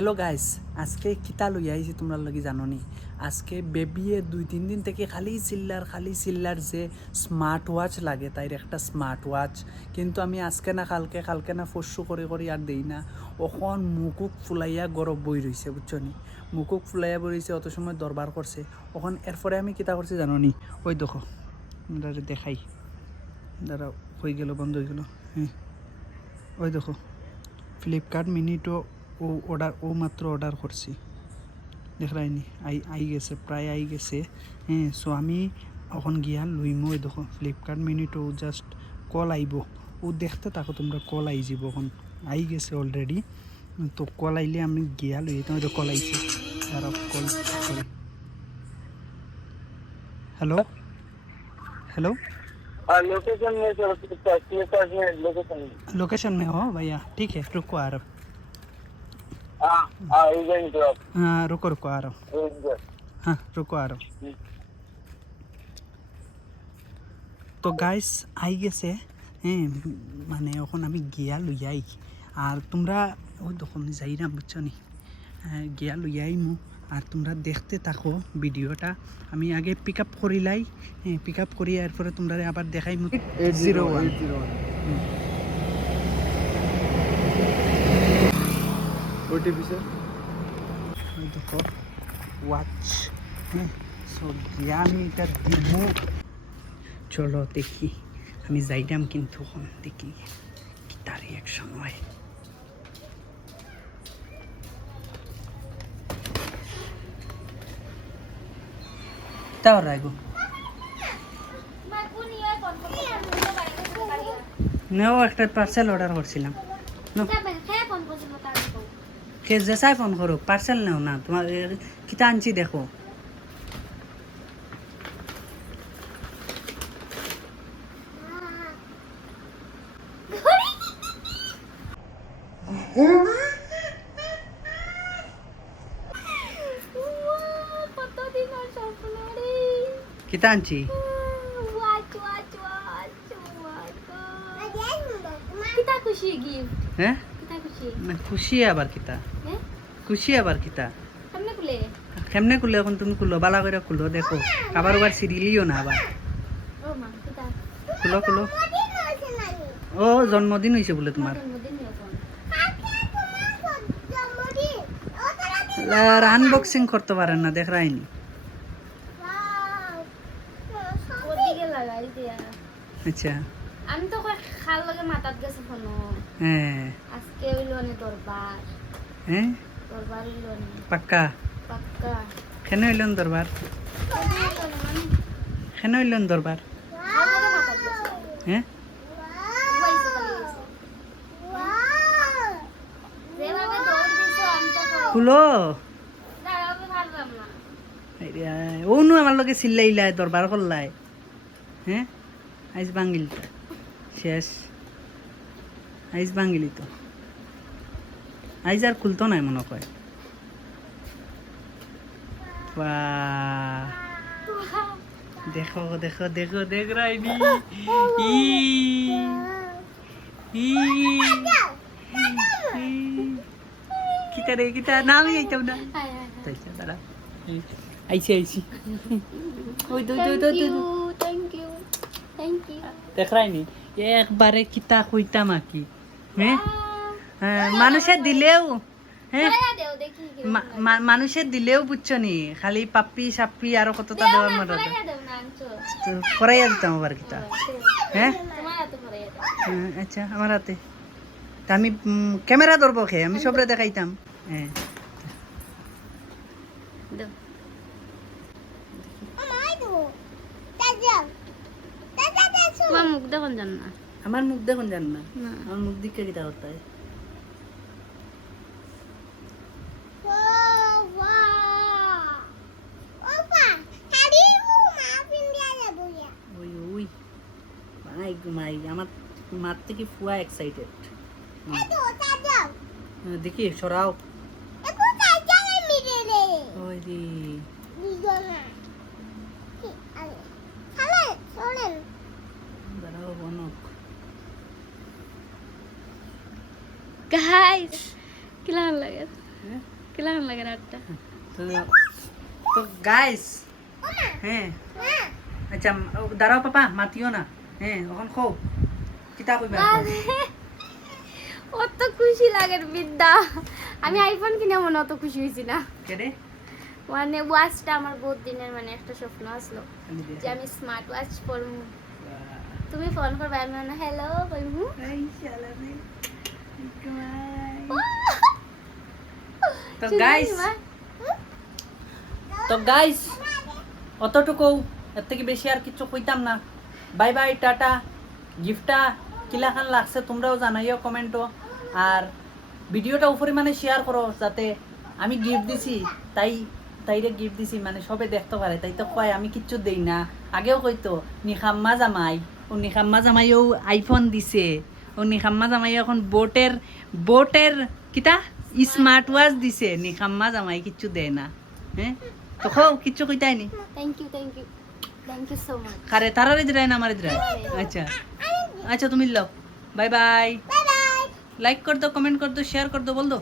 Hello guys, আজকে কিতা লইয়া আইছি তোমরা লাগি জানো নি? আজকে বেবিয়ে 2-3 দিন থেকে খালি চিল্লার যে স্মার্ট ওয়াচ লাগে, তাইর একটা স্মার্ট ওয়াচ। কিন্তু আমি আজকে না কালকে না ফস্যু করে আর দেই না। ওখন মুকুক ফুলাইয়া গরব বই রইছে, বুঝছো নি? মুকুক ফুলাইয়া বই রইছে, অত সময় দরবার করছে। ওখন এরপরে আমি কিতা করছি জানো নি? ওই দেখো, দেখাই, দাঁড়াও, হয়ে গেল, বন্ধ হয়ে গেল। হ্যাঁ, ওই দেখো, ফ্লিপকার্ট মিনিটো মাত্র অর্ডার করছি, দেখলাইনি আই গেছে, প্রায় আই গেছে। হ্যাঁ, সো আমি এখন গিয়া লইমো। ওই দেখো ফ্লিপকার্ট মিনিটো জাস্ট কল আইব, ও দেখতে থাকো তোমরা, কল আই যাব, এখন আই গেছে অলরেডি। তো কল আইলে আমি গিয়া লই, তোমার তো কল আইছে, তারা কল করে। हेलो हेलो, लोकेशन में लोकेशन लोकेशन में हो भैया? ठीक है, रुको आ रहा हूँ। हाँ, रुको आ रहा हूँ। हाँ, रुको आ रहा हूँ। তো গাইস আই গেছে। হ্যাঁ, মানে এখন আমি গিয়া লইয়াই, আর তোমরা ওই তখন যাইরাম, বুঝছো নি? গিয়া লইয়াইমু, আর তোমরা দেখতে থাকো ভিডিওটা। আমি আগে পিক আপ করিলাই, হ্যাঁ, পিক আপ করি, এরপরে তোমরা আবার দেখাইমু। 801 ओटीपी से ওই দেখো ওয়াচ। হ্যাঁ, সো গিয়া আমি এটা দিমু। চলো দেখি, আমি যাইরাম, কিন্তু দেখি কি তার রিয়াকশন হয়। তাও রাখো নেও, একটা পার্সেল অর্ডার করছিলাম। কে যেসাই ফোন করো, পার্সেল নেও না, তোমার কিতা আনছি দেখো। কিতা আনছি? হ্যাঁ, খুশি আবার কিতা? খুশি আবার কিতা? কেমনে খুলে? এখন তুমি খুলো, বালা করে খুলো, দেখো আবার সিরিলিও না আবার। খুলো। ও জন্মদিন হয়েছে বলে তোমার? আনবক্সিং করতে পারেন না, দেখ রাইনি। আচ্ছা, আমি তো খাল লগে মাথাত গেছে ফোন। হ্যাঁ, আজকে হইলো নি দরবার। হ্যাঁ, দরবার হইলো নি পাক্কা? পাক্কা। কেন হইলেন দরবার? কেন হইলেন দরবার? খাল লগে মাথাত গেছে। হ্যাঁ, পয়সা চলে গেছে। যেভাবে দৌড় দিছো আমি তো খুলো। দাঁড়াবে পারলাম না। ওনু আমার লগে চিল্লাইলাই, দরবার করলাই। হ্যাঁ, আইস বাঙ্গিল তো শেষ, আইস বাঙ্গিলি তো, আইস আর খুলতো নাই মনে হয়। দেখো দেখো দেখো, দেখ রাইনি। কিতা রে কিতা, না আমি আইতাম না। দাঁড়া, আইছি। ওই থ্যাংক ইউ দেখ রাইনি, একবারে কিতা কইতাম আকি। হ্যাঁ, মানুষের দিলেও, হ্যাঁ, দেও দেখি মানুষের দিলেও, বুঝছো নি, খালি পাপ্পি সাপ্পি আরো কতটা দেওয়ার মতো দেও না আনছো করাইয়া দিতাম আবার কিতা। হ্যাঁ, তোমার হাতে পড়াইয়া দাও। আচ্ছা, আমার হাতে তা আমি ক্যামেরা ধরবো, খে আমি সবরে দেখাইতাম। হ্যাঁ, দাও তোমার মুখ দেখুন জান না। আমার মুখ দেখুন জান না? না। আমার মুখ দিকে কিতা করতে হয়? ওই ভাই ঘুমাই, আমার মার থেকে ফুয়া এক্সাইটেড। দেখি সরাও। ওই রে, দাঁড়াও বনক। গাইস কি লাগে হ্যাঁ কিলা লাগে রাতটা তো তো গাইস হ্যাঁ আচ্ছা দাঁড়াও পাপা মাতিও না হ্যাঁ এখন খো কিতা কইবা অত খুশি লাগে বিদ্যা আমি আইফোন কিনে মনে অত খুশি হয়েছি না কেডে মানে ওয়াচটা আমার বহুত দিনের মানে একটা স্বপ্ন আসলো যে আমি স্মার্ট ওয়াচ পরবো তুমি ফোন করবে আমি মানে হ্যালো কইবো এই শালা রে তো গাইস অতটুকু এর থেকে বেশি আর কিছু কইতাম না বাই বাই টাটা গিফটটা কিলাখান লাগছে তোমরাও জানাইও কমেন্টও আর ভিডিওটা উপরে মানে শেয়ার করো যাতে আমি গিফট দিছি তাইরে গিফট দিছি মানে সবে দেখতে পারে তাই তো কয় আমি কিচ্ছু দেই না আগেও কইতো নিখাম্মা জামাই ও নিখাম্মা জামাইও আইফোন দিছে ও নিখাম্মা জামাই এখন বোটের কিতা স্মার্ট ওয়াচ দিছে নিখাম্মা জামাই কিচ্ছু দেয় না হ্যাঁ তো খাও কিচ্ছু কইতাই নি থ্যাংক ইউ সো মাচ খারে তারারে দিরাই না আমারে দিরাই আচ্ছা আচ্ছা তুমি লও বাই বাই লাইক कर दो कमेंट कर दो शेयर कर दो बोल दो